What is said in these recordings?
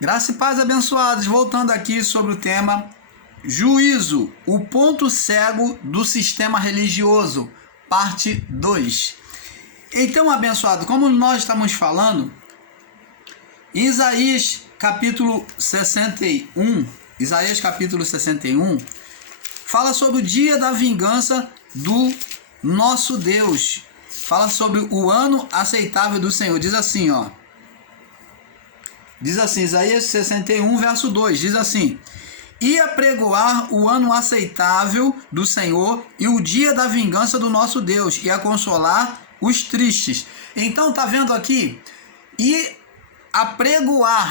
Graça e paz, abençoados. Voltando aqui sobre o tema juízo, o ponto cego do sistema religioso, parte 2. Então, abençoado, como nós estamos falando, Isaías capítulo 61, fala sobre o dia da vingança do nosso Deus. Fala sobre o ano aceitável do Senhor. Diz assim, Isaías 61, verso 2, diz assim: e apregoar o ano aceitável do Senhor e o dia da vingança do nosso Deus, e a consolar os tristes. Então, tá vendo aqui? E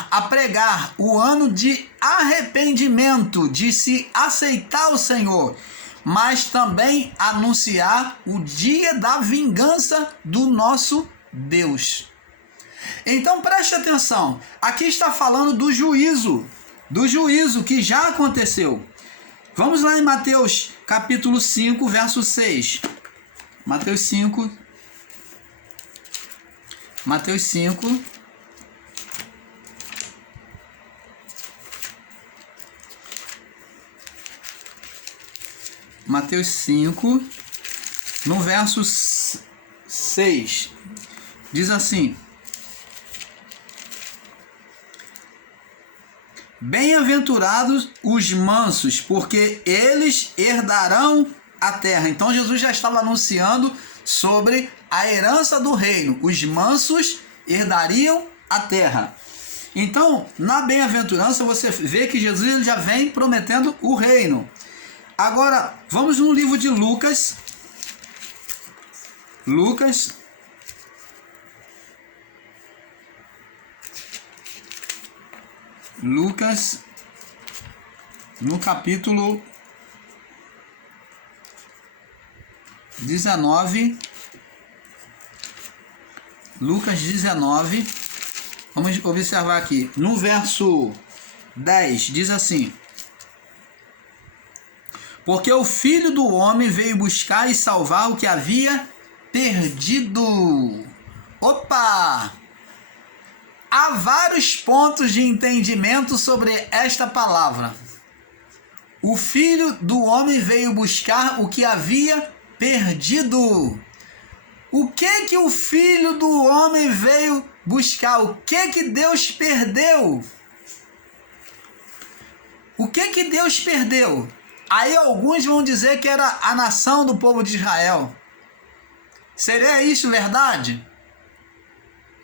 apregar o ano de arrependimento, de se aceitar o Senhor, mas também anunciar o dia da vingança do nosso Deus. Então preste atenção, aqui está falando do juízo que já aconteceu. Vamos lá em Mateus capítulo 5, verso 6. Mateus 5, no verso 6, diz assim: bem-aventurados os mansos, porque eles herdarão a terra. Então Jesus já estava anunciando sobre a herança do reino. Os mansos herdariam a terra. Então, na bem-aventurança, você vê que Jesus ele já vem prometendo o reino. Agora, vamos no livro de Lucas, no capítulo 19, Lucas 19, vamos observar aqui, no verso 10, diz assim: porque o Filho do Homem veio buscar e salvar o que havia perdido. Opa! Há vários pontos de entendimento sobre esta palavra. O Filho do Homem veio buscar o que havia perdido. O que o Filho do Homem veio buscar? O que Deus perdeu? O que Deus perdeu? Aí alguns vão dizer que era a nação do povo de Israel. Seria isso verdade?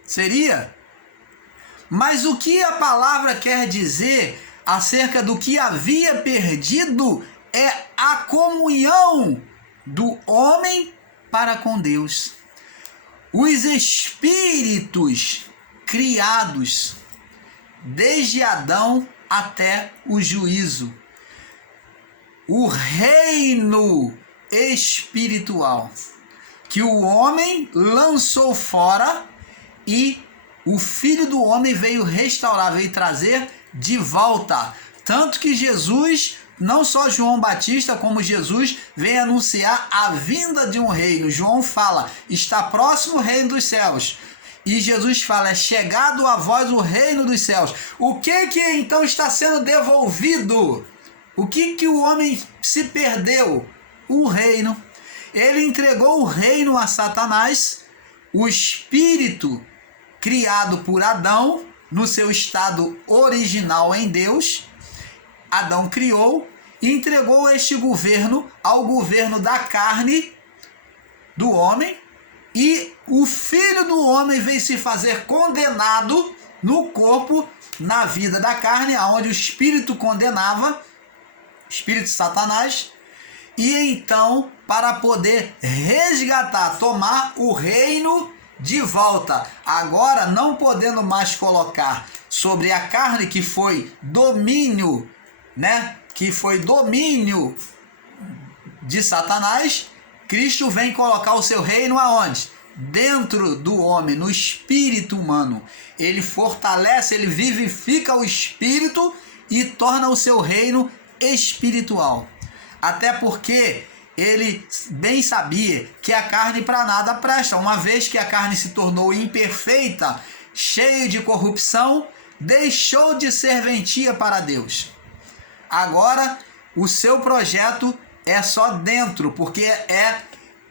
Seria? Mas o que a palavra quer dizer acerca do que havia perdido é a comunhão do homem para com Deus. Os espíritos criados desde Adão até o juízo. O reino espiritual que o homem lançou fora e o Filho do Homem veio restaurar, veio trazer de volta. Tanto que Jesus, não só João Batista, como Jesus, vem anunciar a vinda de um reino. João fala, está próximo o reino dos céus. E Jesus fala, é chegado a vós o reino dos céus. O que então está sendo devolvido? O que o homem se perdeu? O reino. Ele entregou o reino a Satanás, o espírito criado por Adão, no seu estado original em Deus. Adão criou e entregou este governo ao governo da carne do homem, e o Filho do Homem veio se fazer condenado no corpo, na vida da carne, aonde o espírito condenava, espírito Satanás, e então para poder resgatar, tomar o reino de volta, agora não podendo mais colocar sobre a carne que foi domínio, que foi domínio de Satanás, Cristo vem colocar o seu reino aonde? Dentro do homem, no espírito humano. Ele fortalece, ele vivifica o espírito e torna o seu reino espiritual. Até porque ele bem sabia que a carne para nada presta, uma vez que a carne se tornou imperfeita, cheia de corrupção, deixou de serventia para Deus. Agora o seu projeto é só dentro, porque é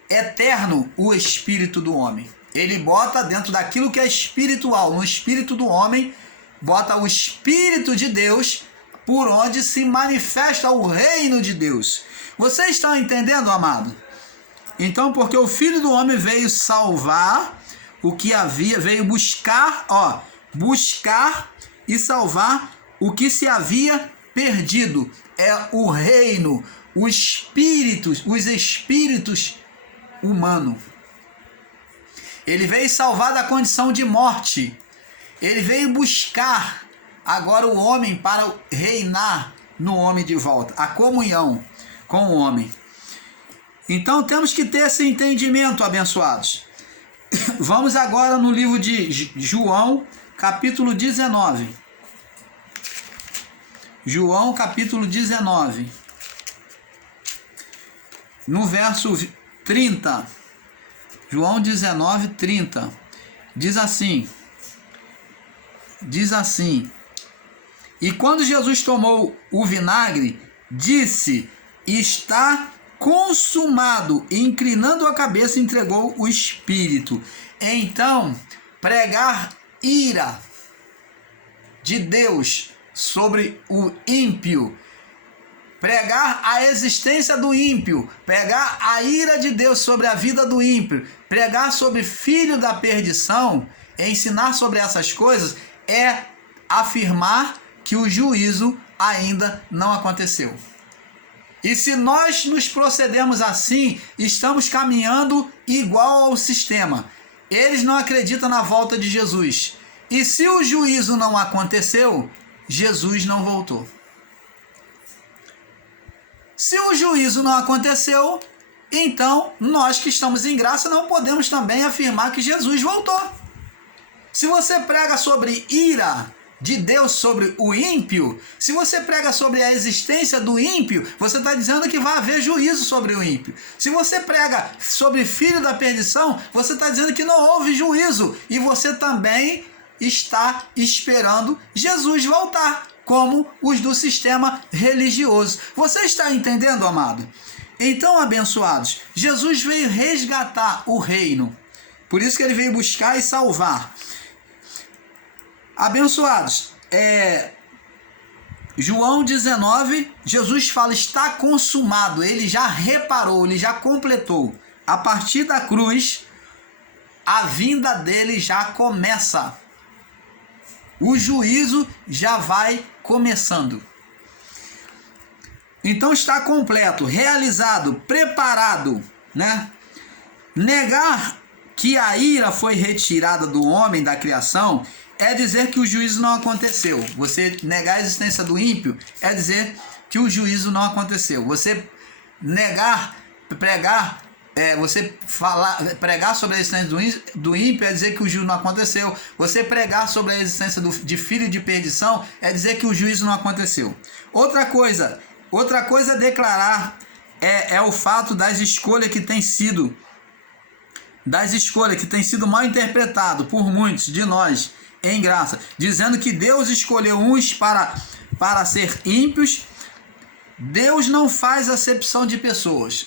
eterno o espírito do homem. Ele bota dentro daquilo que é espiritual, no espírito do homem, bota o espírito de Deus, por onde se manifesta o reino de Deus. Vocês estão entendendo, amado? Então, porque o Filho do Homem veio salvar o que havia, veio buscar e salvar o que se havia perdido. É o reino, os espíritos humanos. Ele veio salvar da condição de morte. Ele veio buscar agora o homem para reinar no homem de volta. A comunhão com o homem. Então temos que ter esse entendimento, abençoados. Vamos agora no livro de João, capítulo 19. João, capítulo 19. No verso 30. João 19, 30. Diz assim. E quando Jesus tomou o vinagre, disse: está consumado. E inclinando a cabeça, entregou o Espírito. Então, pregar ira de Deus sobre o ímpio, pregar a existência do ímpio, pregar a ira de Deus sobre a vida do ímpio, pregar sobre filho da perdição, ensinar sobre essas coisas, é afirmar que o juízo ainda não aconteceu. E se nós nos procedermos assim, estamos caminhando igual ao sistema. Eles não acreditam na volta de Jesus. E se o juízo não aconteceu, Jesus não voltou. Se o juízo não aconteceu, então nós que estamos em graça não podemos também afirmar que Jesus voltou. Se você prega sobre ira de Deus sobre o ímpio, se você prega sobre a existência do ímpio, você está dizendo que vai haver juízo sobre o ímpio. Se você prega sobre filho da perdição, você está dizendo que não houve juízo, e você também está esperando Jesus voltar, como os do sistema religioso. Você está entendendo, amado? Então, abençoados, Jesus veio resgatar o reino. Por isso que ele veio buscar e salvar. Abençoados, João 19, Jesus fala, está consumado. Ele já reparou, ele já completou. A partir da cruz, a vinda dele já começa. O juízo já vai começando. Então está completo, realizado, preparado, né? Negar que a ira foi retirada do homem, da criação, é dizer que o juízo não aconteceu. Você negar a existência do ímpio é dizer que o juízo não aconteceu. Você pregar sobre a existência do ímpio é dizer que o juízo não aconteceu. Você pregar sobre a existência de filho de perdição é dizer que o juízo não aconteceu. Outra coisa é declarar o fato das escolhas que tem sido mal interpretado por muitos de nós em graça, dizendo que Deus escolheu uns para ser ímpios. Deus não faz acepção de pessoas.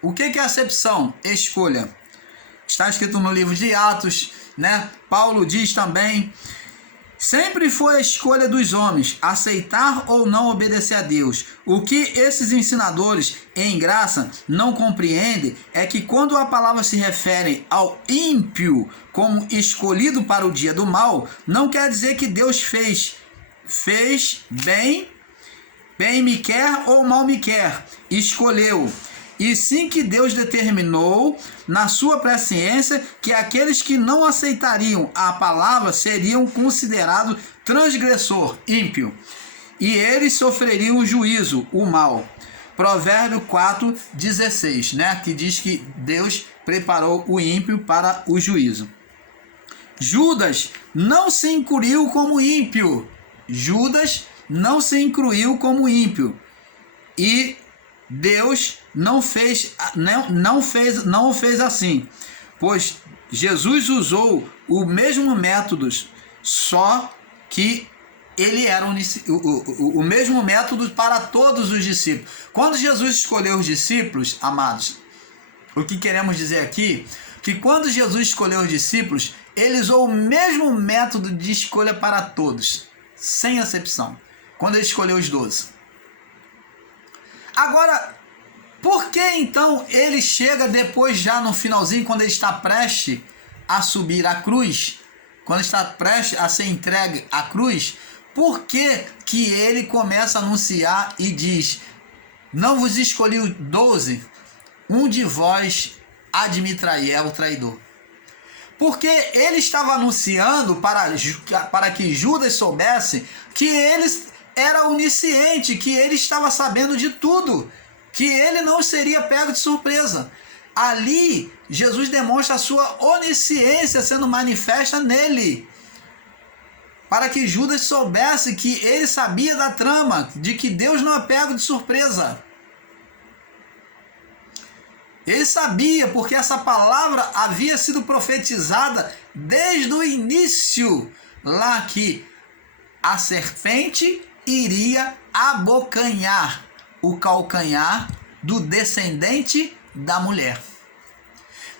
O que é acepção? Escolha. Está escrito no livro de Atos, né? Paulo diz também: sempre foi a escolha dos homens aceitar ou não obedecer a Deus. O que esses ensinadores em graça não compreendem é que quando a palavra se refere ao ímpio como escolhido para o dia do mal, não quer dizer que Deus fez bem me quer ou mal me quer, escolheu. E sim que Deus determinou na sua presciência que aqueles que não aceitariam a palavra seriam considerados transgressor, ímpio, e eles sofreriam o juízo, o mal. Provérbio 4:16, né, que diz que Deus preparou o ímpio para o juízo. Judas não se incluiu como ímpio. E Deus não o fez assim, pois Jesus usou o mesmo método, só que ele era o mesmo método para todos os discípulos. Quando Jesus escolheu os discípulos, amados, o que queremos dizer aqui, que quando Jesus escolheu os discípulos, ele usou o mesmo método de escolha para todos, sem acepção, quando ele escolheu os 12. Agora, por que então ele chega depois, já no finalzinho, quando ele está prestes a subir a cruz, quando está prestes a ser entregue à cruz, por que que ele começa a anunciar e diz: não vos escolhi os 12, um de vós há de me trair, é o traidor? Porque ele estava anunciando para que Judas soubesse que ele era onisciente, que ele estava sabendo de tudo, que ele não seria pego de surpresa. Ali, Jesus demonstra a sua onisciência sendo manifesta nele, para que Judas soubesse que ele sabia da trama, de que Deus não é pego de surpresa. Ele sabia, porque essa palavra havia sido profetizada desde o início, lá que a serpente iria abocanhar o calcanhar do descendente da mulher,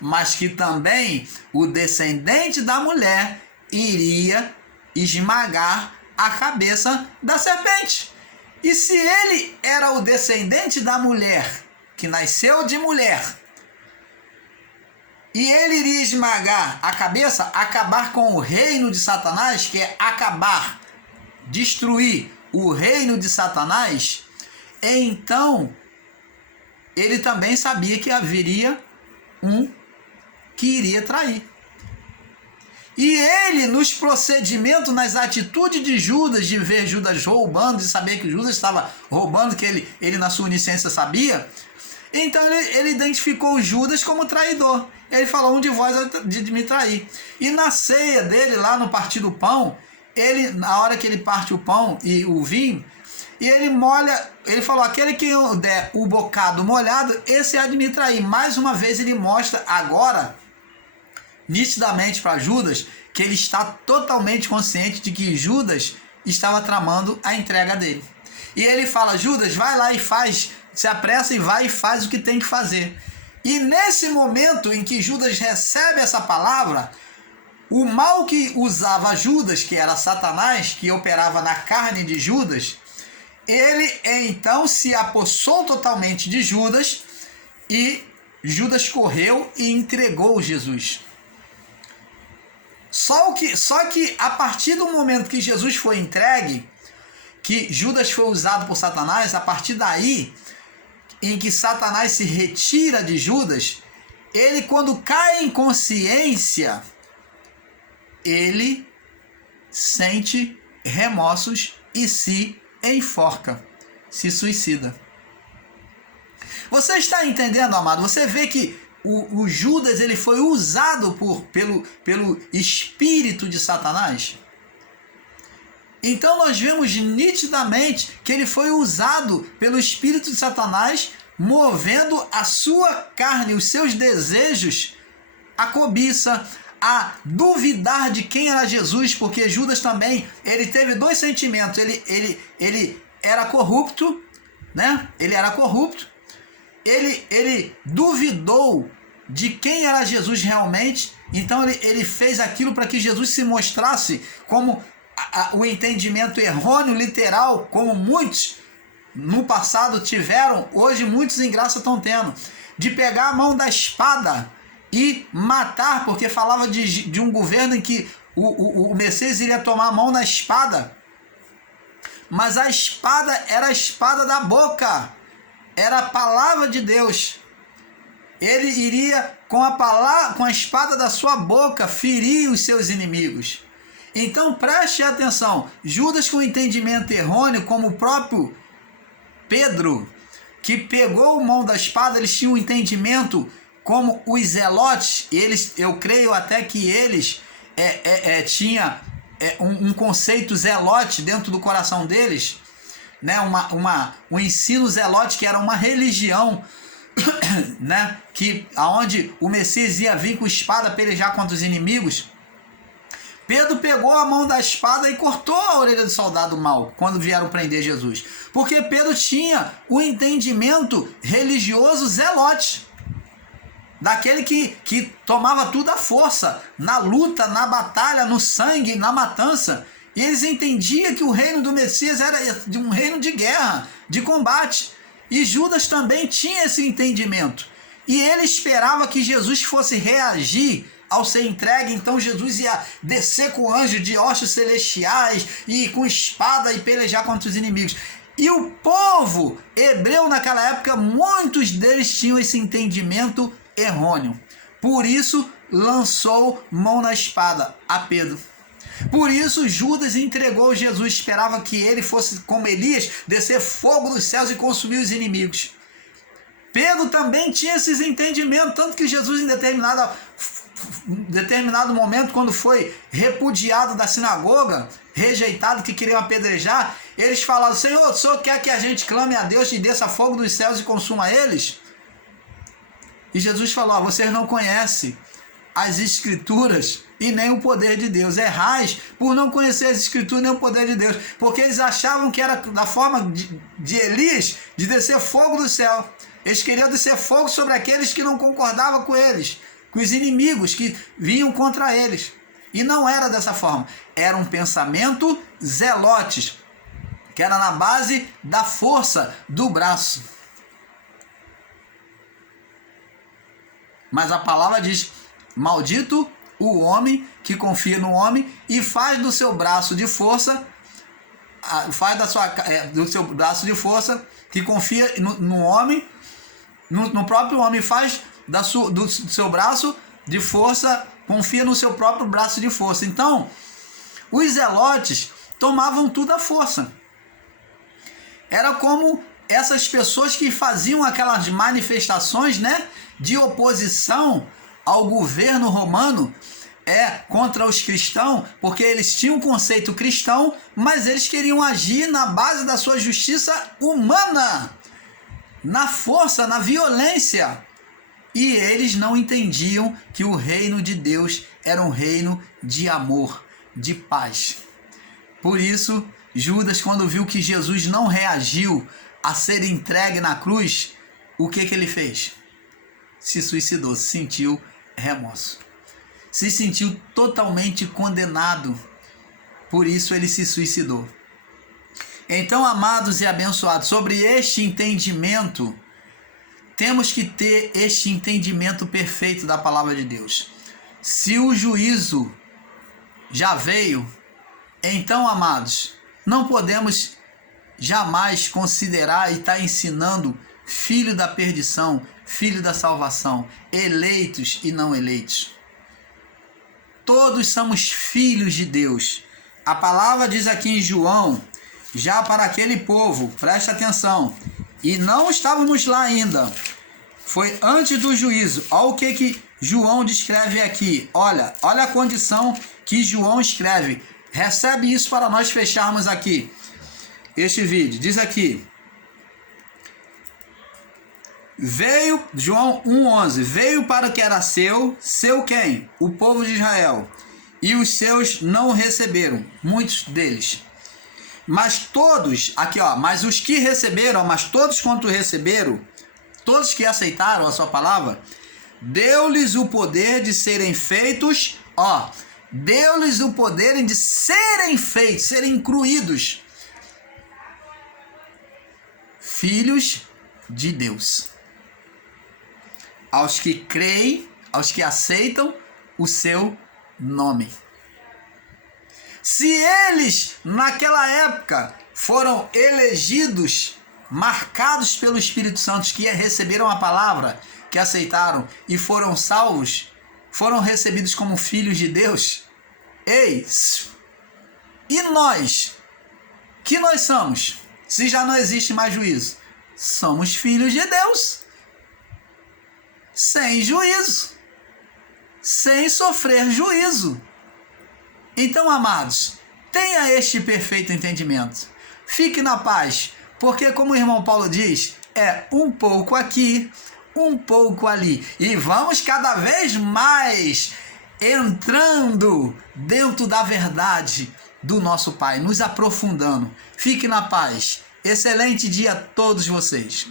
mas que também o descendente da mulher iria esmagar a cabeça da serpente. E se ele era o descendente da mulher, que nasceu de mulher, e ele iria esmagar a cabeça, acabar com o reino de Satanás, que é acabar, destruir o reino de Satanás, então ele também sabia que haveria um que iria trair. E ele, nos procedimentos, nas atitudes de Judas, de ver Judas roubando, de saber que Judas estava roubando, que ele na sua onisciência sabia, então ele identificou Judas como traidor. Ele falou: um de vós de me trair. E na ceia dele, lá no partir do pão, ele, na hora que ele parte o pão e o vinho, e ele molha, ele falou: aquele que eu der o bocado molhado, esse há de me trair. Mais uma vez ele mostra agora, nitidamente para Judas, que ele está totalmente consciente de que Judas estava tramando a entrega dele. E ele fala: Judas, vai lá e faz, se apressa e vai e faz o que tem que fazer. E nesse momento em que Judas recebe essa palavra, o mal que usava Judas, que era Satanás, que operava na carne de Judas, ele então se apossou totalmente de Judas, e Judas correu e entregou Jesus. Só que a partir do momento que Jesus foi entregue, que Judas foi usado por Satanás, a partir daí, em que Satanás se retira de Judas, ele, quando cai em consciência, ele sente remorsos e se enforca, se suicida. Você está entendendo, amado? Você vê que o Judas, ele foi usado pelo espírito de Satanás? Então nós vemos nitidamente que ele foi usado pelo espírito de Satanás, movendo a sua carne, os seus desejos, a cobiça, a duvidar de quem era Jesus, porque Judas também, ele teve dois sentimentos. Ele era corrupto, né? Ele era corrupto. Ele duvidou de quem era Jesus realmente. Então ele fez aquilo para que Jesus se mostrasse como o entendimento errôneo, literal, como muitos no passado tiveram, hoje muitos em graça estão tendo, de pegar a mão da espada e matar, porque falava de um governo em que o Messias iria tomar a mão na espada, mas a espada era a espada da boca, era a palavra de Deus. Ele iria com a espada da sua boca ferir os seus inimigos. Então preste atenção, Judas, com entendimento errôneo, como o próprio Pedro, que pegou a mão da espada, eles tinham um entendimento como os zelotes, eu creio até que eles tinham um conceito zelote dentro do coração deles, né? Um ensino zelote, que era uma religião, né? Aonde o Messias ia vir com espada pelejar contra os inimigos. Pedro pegou a mão da espada e cortou a orelha do soldado mau quando vieram prender Jesus. Porque Pedro tinha o entendimento religioso zelote, daquele que tomava tudo à força, na luta, na batalha, no sangue, na matança. E eles entendiam que o reino do Messias era um reino de guerra, de combate. E Judas também tinha esse entendimento. E ele esperava que Jesus fosse reagir ao ser entregue. Então Jesus ia descer com anjos de hostes celestiais e com espada e pelejar contra os inimigos. E o povo hebreu naquela época, muitos deles tinham esse entendimento errôneo. Por isso lançou mão na espada a Pedro. Por isso Judas entregou Jesus, esperava que ele fosse como Elias, descer fogo dos céus e consumir os inimigos. Pedro também tinha esses entendimentos, tanto que Jesus em determinado momento, quando foi repudiado da sinagoga, rejeitado, que queriam apedrejar, eles falaram: Senhor, o Senhor quer que a gente clame a Deus e desça fogo dos céus e consuma eles? E Jesus falou: vocês não conhecem as Escrituras e nem o poder de Deus. Errais por não conhecer as Escrituras nem o poder de Deus, porque eles achavam que era da forma de Elias, de descer fogo do céu. Eles queriam descer fogo sobre aqueles que não concordavam com eles, com os inimigos que vinham contra eles. E não era dessa forma. Era um pensamento zelotes, que era na base da força do braço. Mas a palavra diz: maldito o homem que confia no homem e faz do seu braço de força, do seu braço de força, que confia no homem, no próprio homem, faz do seu braço de força, confia no seu próprio braço de força. Então, os zelotes tomavam tudo à força. Era como essas pessoas que faziam aquelas manifestações, né, de oposição ao governo romano, contra os cristãos, porque eles tinham um conceito cristão, mas eles queriam agir na base da sua justiça humana, na força, na violência. E eles não entendiam que o reino de Deus era um reino de amor, de paz. Por isso, Judas, quando viu que Jesus não reagiu a ser entregue na cruz, o que ele fez? Se suicidou, se sentiu remorso. Se sentiu totalmente condenado. Por isso ele se suicidou. Então, amados e abençoados, sobre este entendimento, temos que ter este entendimento perfeito da palavra de Deus. Se o juízo já veio, então, amados, não podemos jamais considerar e estar ensinando filho da perdição, filho da salvação, eleitos e não eleitos. Todos somos filhos de Deus. A palavra diz aqui em João, já para aquele povo, presta atenção, e não estávamos lá ainda, foi antes do juízo. Olha o que João descreve aqui. Olha a condição que João escreve. Recebe isso para nós fecharmos aqui este vídeo. Diz aqui: veio, João 1,11, veio para o que era seu quem? O povo de Israel. E os seus não o receberam, muitos deles. Mas todos, aqui ó, mas os que receberam, mas todos quanto receberam, todos que aceitaram a sua palavra, deu-lhes o poder de serem feitos, ó, deu-lhes o poder de serem feitos, serem incluídos, filhos de Deus. Aos que creem, aos que aceitam o seu nome. Se eles, naquela época, foram elegidos, marcados pelo Espírito Santo, que receberam a palavra, que aceitaram e foram salvos, foram recebidos como filhos de Deus, e nós? Que nós somos? Se já não existe mais juízo, somos filhos de Deus, sem juízo, sem sofrer juízo. Então, amados, tenha este perfeito entendimento. Fique na paz, porque como o irmão Paulo diz, é um pouco aqui, um pouco ali. E vamos cada vez mais entrando dentro da verdade do nosso Pai, nos aprofundando. Fique na paz. Excelente dia a todos vocês.